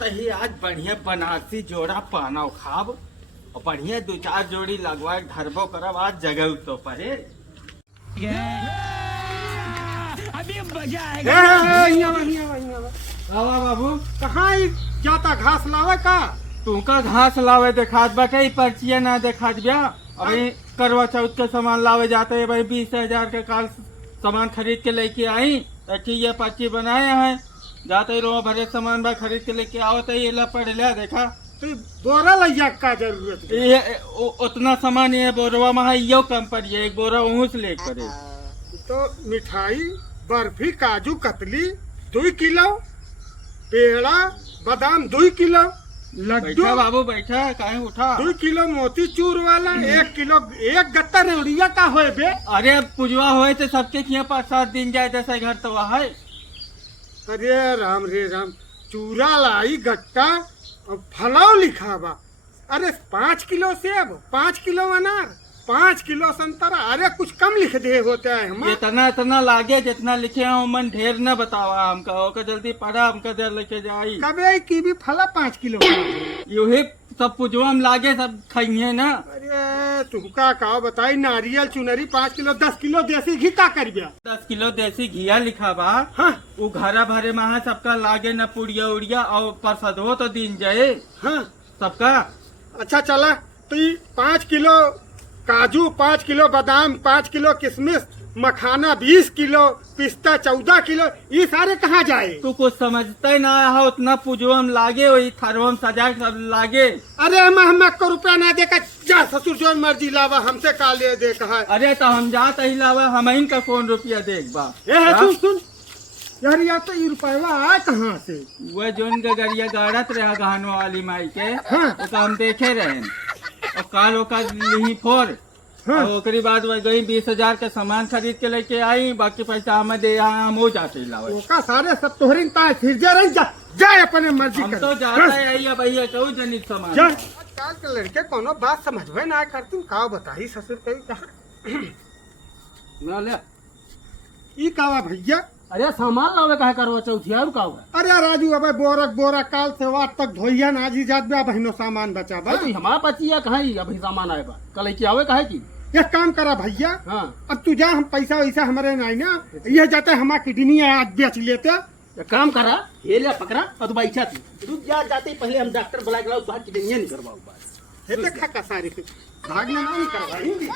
तही आज बढ़िया बनारसी जोड़ा पहनाओ खाब और बढ़िया दो चार जोड़ी लगवाए धरबो करब आज जगह तो परे। अभी मजा ए, आएगा। आवा बाबू कहाँ जाता घास लावे का? तुमका घास लावे देखात बाटे पर्चिया ना देखात ब्या। अभी करवा चौथ के सामान लावे जाते है भाई 20,000 के काल सामान खरीद के लेके आई तो ये पर्ची बनाए हैं जाते रो भरे सामान बा खरीद के लेके आओ तो ये ला पढ़ लिया देखा तो बोरा लैया का जरूरत है? ये उतना सामान ये बोरवा में है यो कम पड़िए एक बोरा वहीं से ले पड़े। तो मिठाई बर्फी काजू कतली 2 किलो, पेड़ा बादाम 2 किलो, लड्डू बैठा बाबू बैठा काहे उठा। 2 किलो मोती चूर वाला 1 किलो, 1 गत्ता रेवड़िया का होए बे? अरे पुजवा होए तो सबके किया 5-7 दिन जाए जैसे घर तो वह है। अरे राम रे राम, चूरा लाई गट्टा और फलाव लिखा बा। अरे 5 किलो सेब, 5 किलो अनार, 5 किलो संतरा, अरे कुछ कम लिख दे होते हैं हम। इतना इतना लागे जितना लिखे हैं मन ढेर न बतावा हमका ओके जल्दी पढ़ा हमका देर लेके जाई। कबे की भी फला 5 किलो। यूही सब पुजवा में लागे सब खाइए ना। अरे तुमका का बताई, नारियल चुनरी 5 किलो, 10 किलो देसी घी का कर गया? 10 किलो देसी घिया लिखा बा। हाँ वो घरा भरे महा सबका लागे न पुड़िया उड़िया और प्रसाद हो तो दिन जाए हाँ। सबका। अच्छा चला तो ये 5 किलो काजू, 5 किलो बादाम, 5 किलो किशमिश, मखाना 20 किलो, पिस्ता 14 किलो, ये सारे कहाँ जाए? तू कुछ समझते ना है उतना पुजवा में लागे वही थरवा में सजा के सब लागे। अरे हम को रुपया ना देकर जा, ससुर जो मर्जी लावा, हमसे का ले दे कहा। अरे तो हम जात ही लावा हम इनका कौन रुपया देख बा। सुन सुन यार, या तो ये रुपया आए कहाँ से? वह जोन के गरिया गाड़त रहा गहनवा वाली माई के हाँ। तो हम देखे रहे और काल ओकर लिही फोर। हाँ। और ओकरी बाद वह गई 20,000 के सामान खरीद के लेके आई बाकी पैसा हमें दे यहाँ हम हो जाते लावे। ओका सारे सब तोहरी ताए फिर जा रही, जा जाए अपने मर्जी हम कर। तो जाता है या भैया कहू जनित सामान। जा आजकल के लड़के कोनो बात समझवे ना करती, का बताई ससुर कही कहा ना ले। ई कावा भैया? अरे सामान लावे काहे करवा चौथिया का हुआ? अरे राजू अब बोरा बोरा काल से वाट तक धोइया ना जी जात बा बहनो सामान बचा बा। तो हमारा पचिया कहाँ ही अभी सामान आए बा कल की आवे काहे की? एक काम करा भैया, हाँ अब तू जा, हम पैसा वैसा हमारे नहीं ना, ये जाते हमारा किडनी आज बेच लेते। एक काम करा ये ले पकड़ा और तू बैठा थी रुक जा, जाते ही पहले हम डॉक्टर बुला के लाओ बात की नहीं करवाओ बात। देखा का सारी भागना नहीं करवाएंगे।